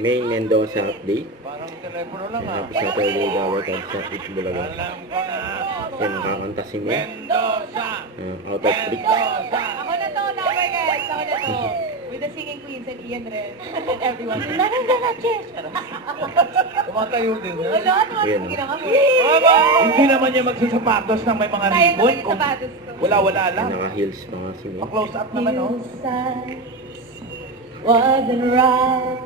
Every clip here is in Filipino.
May Mendoza update. Parang telepono lang ah. Happy Saturday daw at sa It's Bulaga. Alam ko na. Yan, nakakanta si May. Mendoza! Out of trick. Mendoza! Ako na to, number guys. Ako na to. With the singing queens and Ian Ren. And everyone. Lahat na na, Chesh! Kumatayo din. Wala, Yan. tumatingin ako. Hindi naman niya magsasapatos ng may mga Sayang ribbon. naman yung Kung sapatos ko. wala lang. Naka-heels pa nga si May. Pa-close up naman oh. Wasn't right.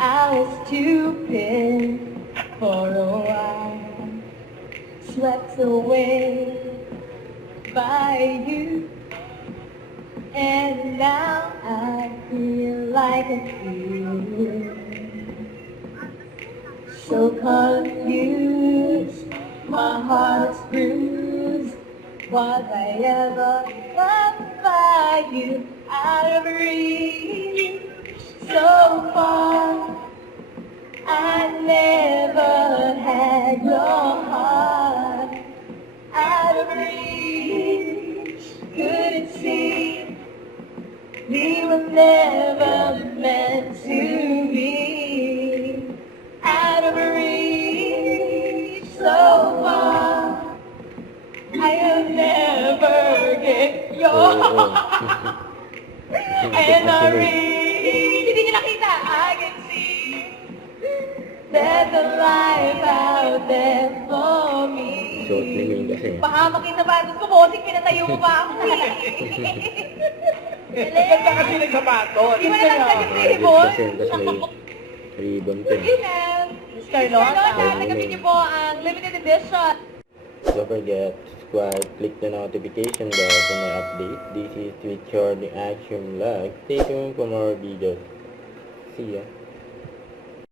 I was stupid for a while, swept away by you, and now I feel like a fool, so confused, my heart's bruised. Was I ever loved by you? Out of reach, so far. I never had your heart. Out of reach, couldn't see. We were never meant to be. Out of reach, so far. I'll never get your heart. And I reach. Hindi niyo nakita. I can see. There's a life out there for me. Suot ni May kasi. Pahamak yung sapatos ko, bossing, pinatayo mo pa ako eh. Ganda kasi ng sapatos. Di ba nalagdag yung Naka-heels ribbon? kasi. Tapos may ribbon pa eh. Yun na. Mr. Lota, nagkabit niyo po ang limited edition. Don't forget to subscribe, click the notification bell for my update. This is Twitch Your Action Vlog. Stay tuned for more videos. See ya.